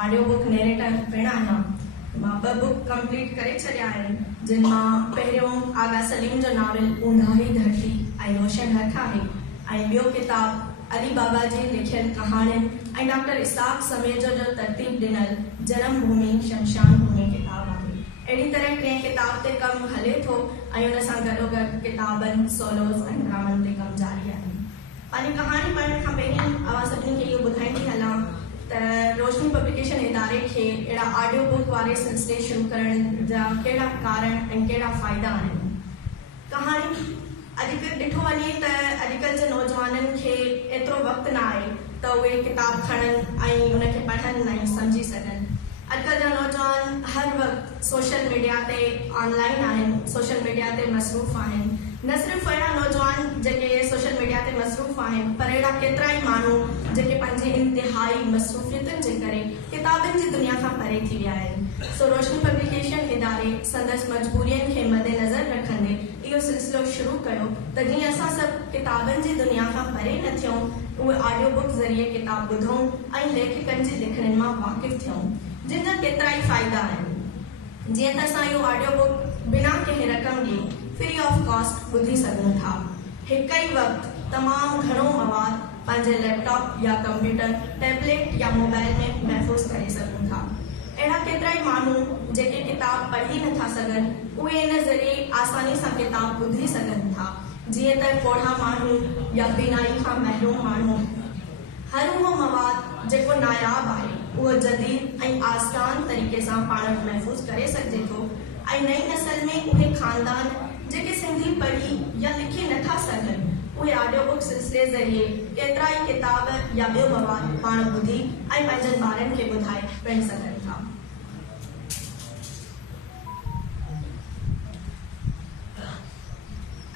Audio book narrator पिण आहियां। मां 2 बुक कंप्लीट करे छॾिया आहिनि, जिन मां पहिरियों आगा सलीम जो नावल ऊंदाही धरती ऐं रोशन हथ आहे, ऐं ॿियो किताब अली बाबा जी लिखियल कहाणियुनि ऐं डॉक्टर इसाक समेजो जो तरतीब ॾिनल जनम भूमि शमशान भूमि किताब आहे। अहिड़ी तरह टे किताब ते कमु हले थो ऐं उन सां गॾोगॾु किताबनि, सोलोज़ ऐं ड्रामनि ते कमु जारी आहे। पंहिंजी कहाणी पढ़ण खां पहिरीं अवां सभिनी खे इहो ॿुधाईंदी हलां त रोशनी पब्लिकेशन इदारे खे अहिड़ा ऑडियो बुक वारे सिलसिले शुरू करण जा कहिड़ा कारण ऐं कहिड़ा फ़ाइदा आहिनि। कहाणी अॼुकल्ह ॾिठो वञे त अॼुकल्ह जे नौजवाननि खे एतिरो वक़्तु न आहे त उहे किताब खणनि ऐं उनखे पढ़नि ऐं सम्झी सघनि। अॼुकल्ह जा नौजवान हर वक़्तु सोशल मीडिया ते ऑनलाइन आहिनि, सोशल मीडिया ते मसरूफ़ आहिनि। न सिर्फ़ु अहिड़ा नौजवान जेके सोशल मीडिया ते मसरूफ़ आहिनि, पर अहिड़ा केतिरा ई माण्हू जेके पंहिंजे इंतिहाई मसरूफ़ियतुनि जे करे किताबनि जी दुनिया खां परे थी विया आहिनि। सो रोशनी पब्लिकेशन इदारे संदसि मजबूरियुनि खे मद्देनज़र रखंदे इहो सिलसिलो शुरू कयो त जीअं असां सभु किताबनि जी दुनिया खां परे न थियूं, उहे ऑडियो बुक ज़रिए किताब ॿुधूं ऐं लेखकनि जी लिखणनि मां वाक़िफ़ थियूं, जिन जा केतिरा ई फ़ाइदा आहिनि। जीअं त असां इहो ऑडियो बुक बिना कंहिं रक़म ॾिए फ्री ऑफ कॉस्ट ॿुधी सघूं था। हिकु ई वक़्तु तमामु घणो मवाद पंहिंजे लैपटॉप या कंप्यूटर, टैबलेट या मोबाइल में महफ़ूज़ करे सघूं था। अहिड़ा केतिरा ई माण्हू जेके किताब पढ़ी नथा सघनि, उहे इन ज़रिए आसानी सां किताब ॿुधी सघनि था। जीअं त कोढ़ा माण्हू या बीनाई खां महरूम माण्हू। हर उहो मवाद जेको नायाब आहे उहो जदीद ऐं आसान तरीक़े सां पाण वटि महफ़ूज़ करे सघिजे थो, ऐं नई नसल में उहे ख़ानदान जेके सिंधी पढ़ी या लिखी नथा सघनि, उहे ऑडियो बुक सिलसिले ज़रिए केतिरा ई किताब या ॿियो मवाद पाण ॿुधी ऐं पंहिंजनि ॿारनि खे ॿुधाए पिण सघनि था।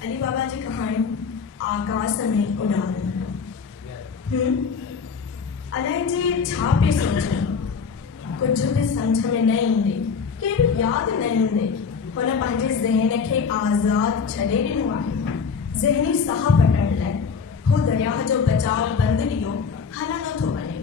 अली बाबा जी कहाणी आकाश में उॾान। अलाए जे छा पिए सोचनि, कुझु बि सम्झ में न ईंदे, के बि यादि न ईंदे हुन पंहिंजे ज़हन खे आज़ादु छॾे ॾिनो आहे। ज़हनी साह पटण लाइ हू दरिया जो बचाव बंदि ॾियो हलंदो थो वञे।